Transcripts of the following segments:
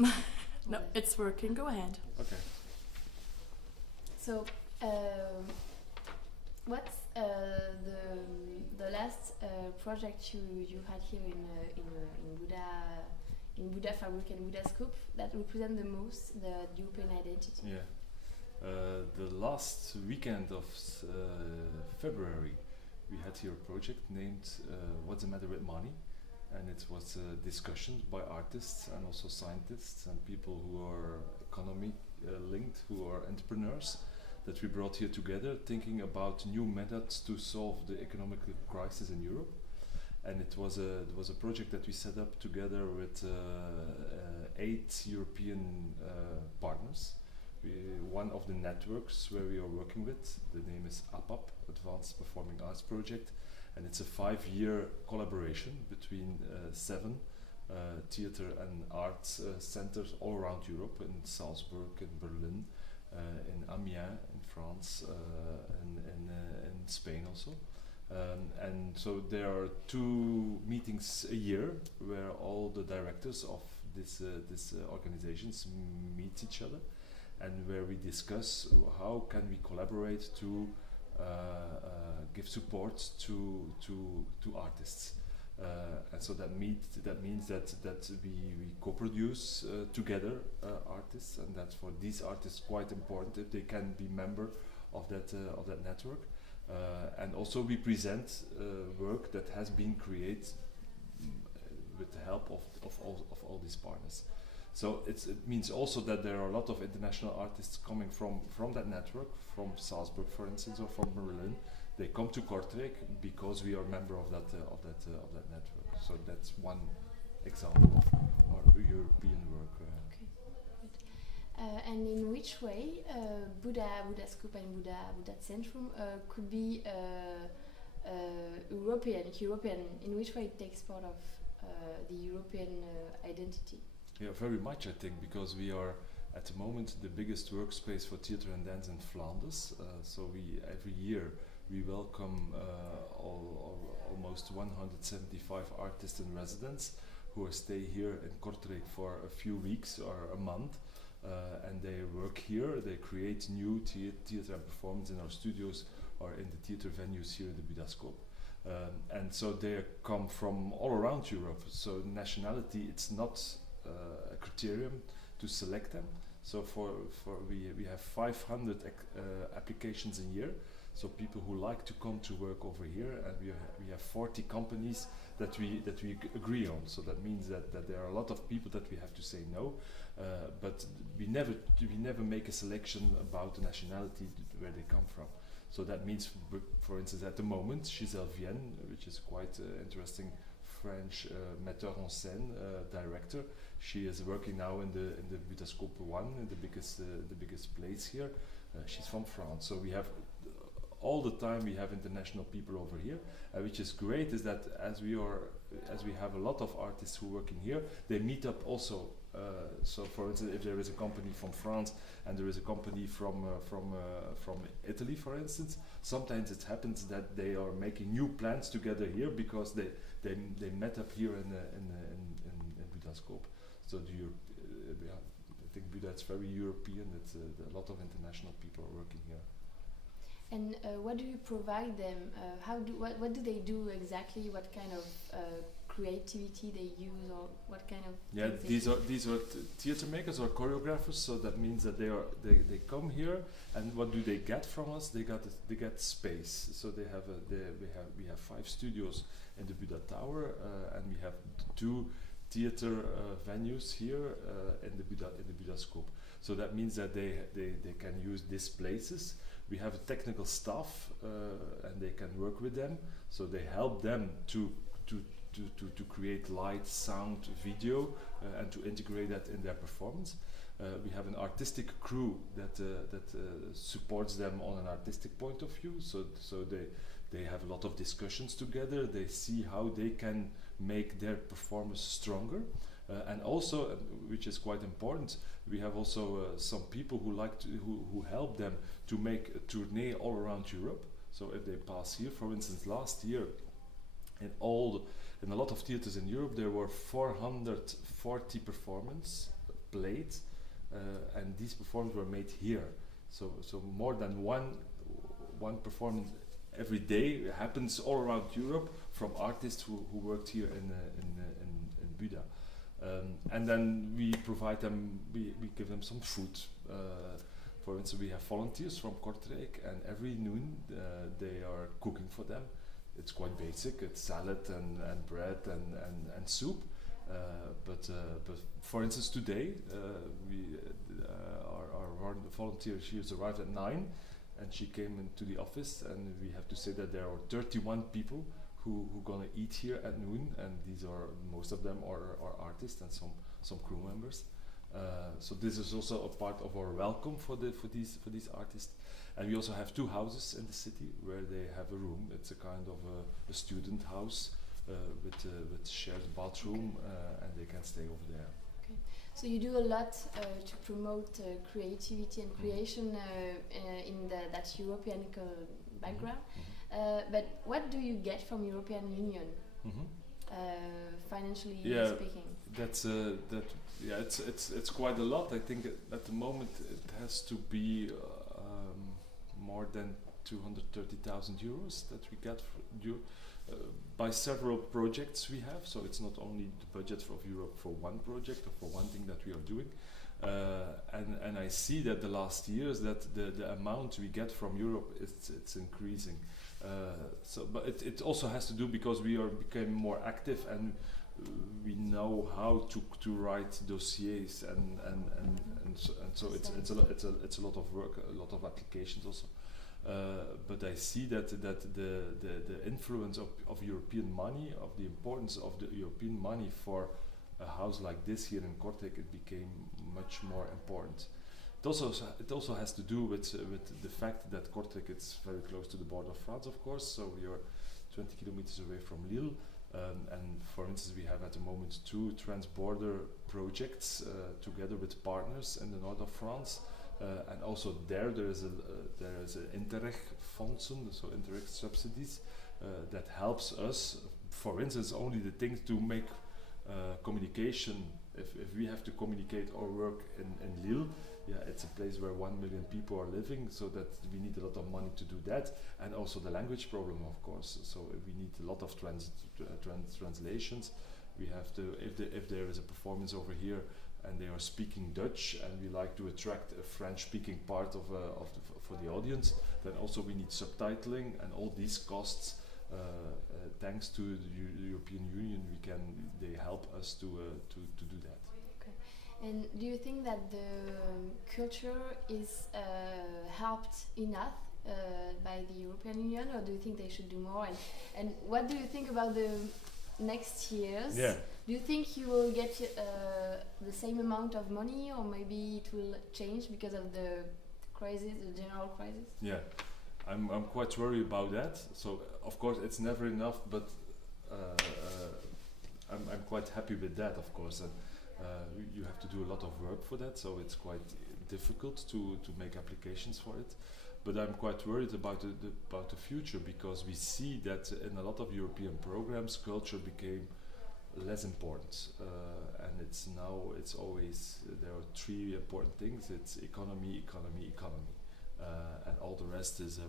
No, it's working. Go ahead. Okay. So, what's the last project you had here in Buda Fabric and Buda Scoop that represent the most the European identity? Yeah. The last weekend of February, we had here a project named "What's the Matter with Money," and it was discussions by artists and also scientists and people who are economy linked, who are entrepreneurs, that we brought here together, thinking about new methods to solve the economic crisis in Europe. And it was a project that we set up together with 8 European partners. One of the networks where we are working with, the name is APAP, Advanced Performing Arts Project, and it's a 5-year collaboration between 7 theater and arts centers all around Europe, in Salzburg, in Berlin, in Amiens, in France, and in Spain also. And so there are 2 meetings a year where all the directors of this organizations meet each other, and where we discuss how can we collaborate to give support to artists. And so that means that we co-produce together artists, and that's for these artists quite important if they can be member of that network. And also we present work that has been created with the help of all these partners. So it means also that there are a lot of international artists coming from that network, from Salzburg, for instance, or from Berlin. They come to Kortrijk because we are a member of that network. So that's one example of our European work. Okay, good. And in which way Buda Scoop and Buda Centrum could be European? In which way it takes part of the European identity? Yeah, very much, I think, because we are at the moment the biggest workspace for theatre and dance in Flanders. So we every year we welcome almost 175 artists and residents who stay here in Kortrijk for a few weeks or a month, and they work here. They create new theatre and performance in our studios or in the theatre venues here in the Buda Scope. And so they come from all around Europe. So nationality, it's not a criterion to select them. So we have 500 applications a year. So people who like to come to work over here, and we have 40 companies that we agree on. So that means that there are a lot of people that we have to say no, but we never make a selection about the nationality where they come from. So that means, for instance, at the moment, Gisèle Vienne, which is quite interesting French metteur en scène director. She is working now in the Buda Scope 1, in the biggest place here. She's from France, so we have all the time we have international people over here, which is great. Is that as we have a lot of artists who work in here, they meet up also. So, for instance, if there is a company from France and there is a company from Italy, for instance, sometimes it happens that they are making new plans together here because they met up here in Buda Scope. So I think Buda is very European. It's a lot of international people are working here. And what do you provide them? What do they do exactly? What kind of creativity they use, or what kind of? Yeah, these are theater makers or choreographers. So that means that they come here, and what do they get from us? They get space. So we have 5 studios in the Buda Tower, and we have 2 theater venues here in the Buda Scope. So that means that they can use these places. We have a technical staff, and they can work with them. So they help them to create light, sound, video, and to integrate that in their performance. We have an artistic crew that supports them on an artistic point of view. So they have a lot of discussions together. They see how they can make their performance stronger. And also, which is quite important, we have also some people who help them to make a tournée all around Europe. So if they pass here, for instance, last year, in a lot of theaters in Europe, there were 440 played, and these performances were made here. So more than one performance every day happens all around Europe from artists who worked here in Buda. And then we provide them, we give them some food. For instance, we have volunteers from Kortrijk, and every noon they are cooking for them. It's quite basic. It's salad and bread and soup. But for instance, today our volunteer, she has arrived at 9, and she came into the office, and we have to say that there are 31 people who gonna eat here at noon, and these are, most of them are artists and some crew members. So this is also a part of our welcome for these artists. And we also have 2 houses in the city where they have a room. It's a kind of a student house with shared bathroom, and they can stay over there. Okay. So you do a lot to promote creativity and creation in that European background. But what do you get from European Union, financially speaking? It's quite a lot. I think at the moment it has to be more than 230,000 euros that we get by several projects we have. So it's not only the budget of Europe for one project or for one thing that we are doing. And I see that the last years that the amount we get from Europe it's increasing. But it also has to do because we became more active, and we know how to write dossiers, and so it's a lot of work, a lot of applications also. But I see that the influence of European money, of the importance of the European money for a house like this here in Kortrijk, it became much more important. It also has to do with the fact that Kortrijk is very close to the border of France, of course. So we are 20 kilometers away from Lille, and for instance, we have at the moment 2 trans-border projects together with partners in the north of France, and also there is a Interreg fondsen, so Interreg subsidies that helps us. For instance, only the things to make communication. If we have to communicate our work in Lille, it's a place where 1 million people are living, so that we need a lot of money to do that, and also the language problem, of course. So we need a lot of translations. We have to, if there is a performance over here and they are speaking Dutch, and we like to attract a French-speaking part for the audience, then also we need subtitling, and all these costs. Thanks to the European Union, they help us to do that. And do you think that the culture is helped enough by the European Union, or do you think they should do more? And what do you think about the next years? Yeah. Do you think you will get the same amount of money, or maybe it will change because of the crisis, the general crisis? Yeah, I'm quite worried about that. So of course it's never enough, but I'm quite happy with that, of course. And you have to do a lot of work for that, so it's quite difficult to make applications for it. But I'm quite worried about the future, because we see that in a lot of European programs, culture became less important, and it's always there are 3 important things. It's economy, and all the rest is.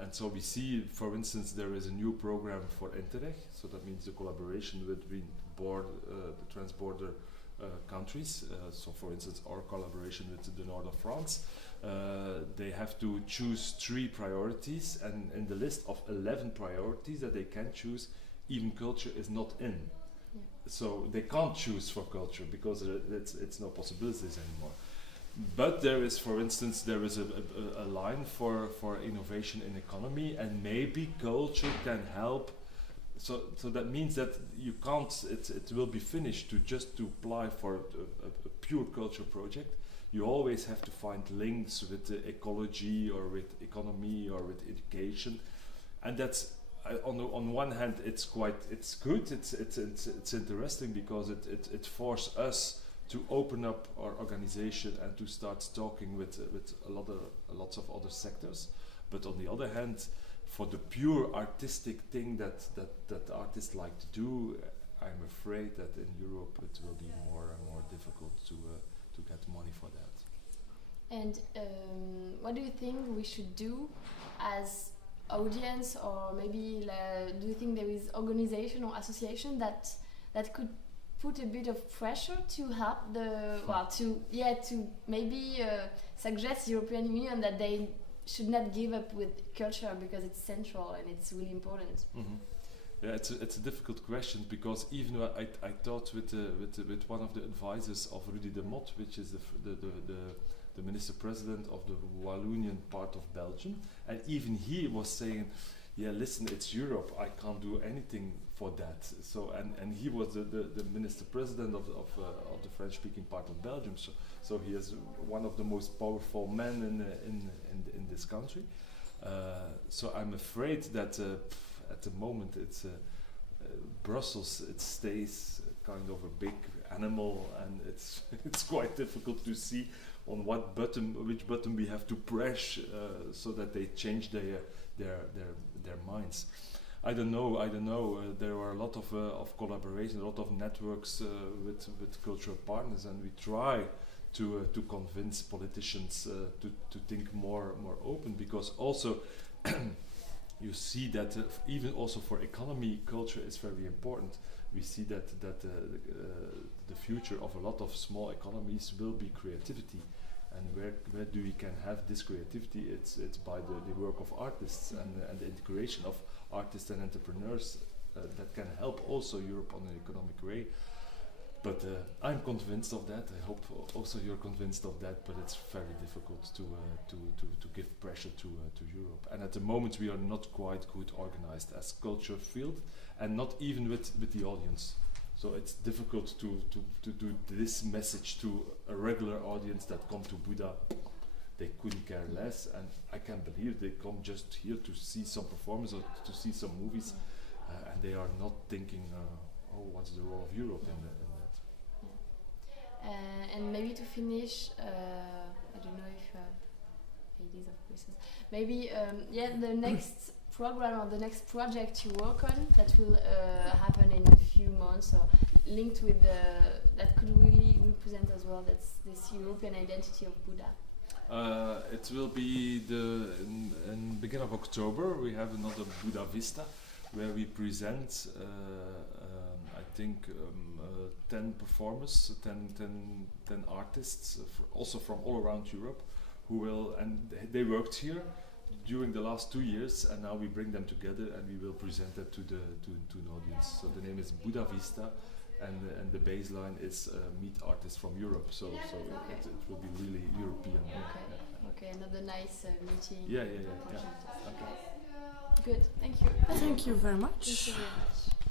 And so we see, for instance, there is a new program for Interreg, so that means the collaboration between the trans-border countries. So for instance, our collaboration with the north of France, they have to choose 3 priorities, and in the list of 11 priorities that they can choose, even culture is not in. Yeah. So they can't choose for culture because it's no possibilities anymore. But there is, for instance, a line for innovation in economy, and maybe culture can help. So that means that you can't. It will be finished to apply for a pure culture project. You always have to find links with the ecology or with economy or with education, and that's on one hand it's good. It's interesting because it forces us to open up our organization and to start talking with lots of other sectors. But on the other hand, for the pure artistic thing that artists like to do, I'm afraid that in Europe it will be more and more difficult to get money for that. And what do you think we should do as audience, or maybe do you think there is organization or association that could put a bit of pressure to help to maybe suggest European Union that they should not give up with culture because it's central and it's really important? Mm-hmm. Yeah, it's a difficult question, because even though I talked with one of the advisors of Rudy de Mott, which is the minister president of the Wallonian part of Belgium, and even he was saying, yeah, listen, it's Europe, I can't do anything for that. So and he was the minister president of the French speaking part of Belgium, so he is one of the most powerful men in this country. So I'm afraid that at the moment it's Brussels, it stays kind of a big animal, and it's quite difficult to see on which button we have to press so that they change their minds. I don't know. There are a lot of collaboration, a lot of networks with cultural partners, and we try to convince politicians to think more open, because also you see that even also for economy, culture is very important. We see that the future of a lot of small economies will be creativity, and where do we can have this creativity? It's by the work of artists and the integration of artists and entrepreneurs that can help also Europe on an economic way. But I'm convinced of that. I hope also you're convinced of that. But it's very difficult to give pressure to Europe. And at the moment we are not quite good organized as culture field, and not even with the audience. So it's difficult to do this message to a regular audience that come to Buda. They couldn't care less, and I can't believe they come just here to see some performance or to see some movies, and they are not thinking, what's the role of Europe in that. And maybe to finish, I don't know if you have ideas of questions. Maybe the next program or the next project you work on that will happen in a few months, or linked with that could really represent as well this European identity of Buda. It will be in beginning of October. We have another Buda Vista, where we present I think 10 performers, 10 artists, also from all around Europe, who will, and they worked here during the last 2 years, and now we bring them together and we will present that to an audience. So the name is Buda Vista, and the baseline is meet artists from Europe. So it will be really European. Okay, another nice meeting. Yeah. Okay. Good, thank you. Thank you very much. Thank you very much.